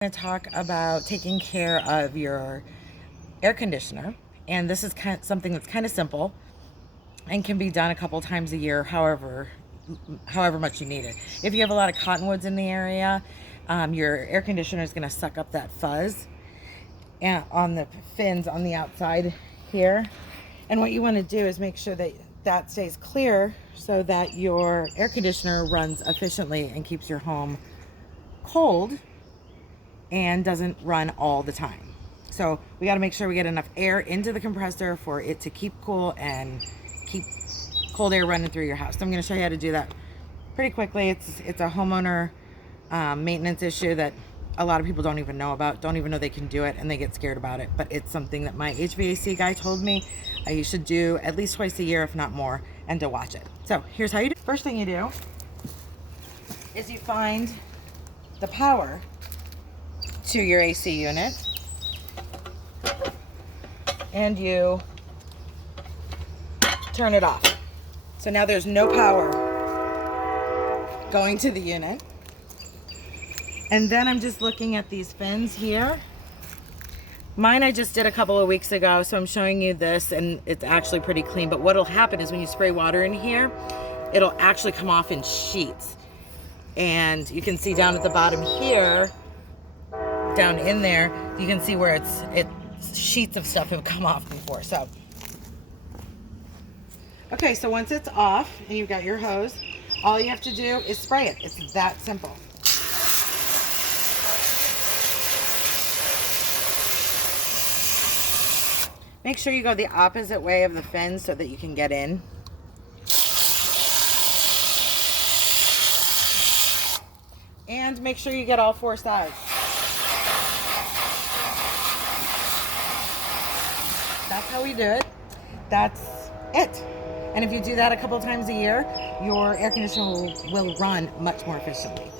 Going to talk about taking care of your air conditioner, and this is something that's kind of simple and can be done a couple times a year, however much you need it. If you have a lot of cottonwoods in the area, your air conditioner is going to suck up that fuzz and on the fins on the outside here. And what you want to do is make sure that that stays clear so that your air conditioner runs efficiently and keeps your home cold and doesn't run all the time. So we got to make sure we get enough air into the compressor for it to keep cool and keep cold air running through your house. So I'm going to show you how to do that pretty quickly. It's a homeowner maintenance issue that a lot of people don't even know about, don't even know they can do it, and they get scared about it. But it's something that my HVAC guy told me you should do at least twice a year, if not more, and to watch it. So here's how you do. First thing you do is you find the power to your AC unit and you turn it off. So now there's no power going to the unit. And then I'm just looking at these fins here. Mine I just did a couple of weeks ago, so I'm showing you this, and it's actually pretty clean. But what'll happen is when you spray water in here, it'll actually come off in sheets. And you can see down at the bottom here, down in there, you can see where it's sheets of stuff have come off before. So okay, so once it's off and you've got your hose, all you have to do is spray it. It's that simple. Make sure you go the opposite way of the fins so that you can get in. And make sure you get all four sides. That's how we do it. That's it. And if you do that a couple times a year, your air conditioner will run much more efficiently.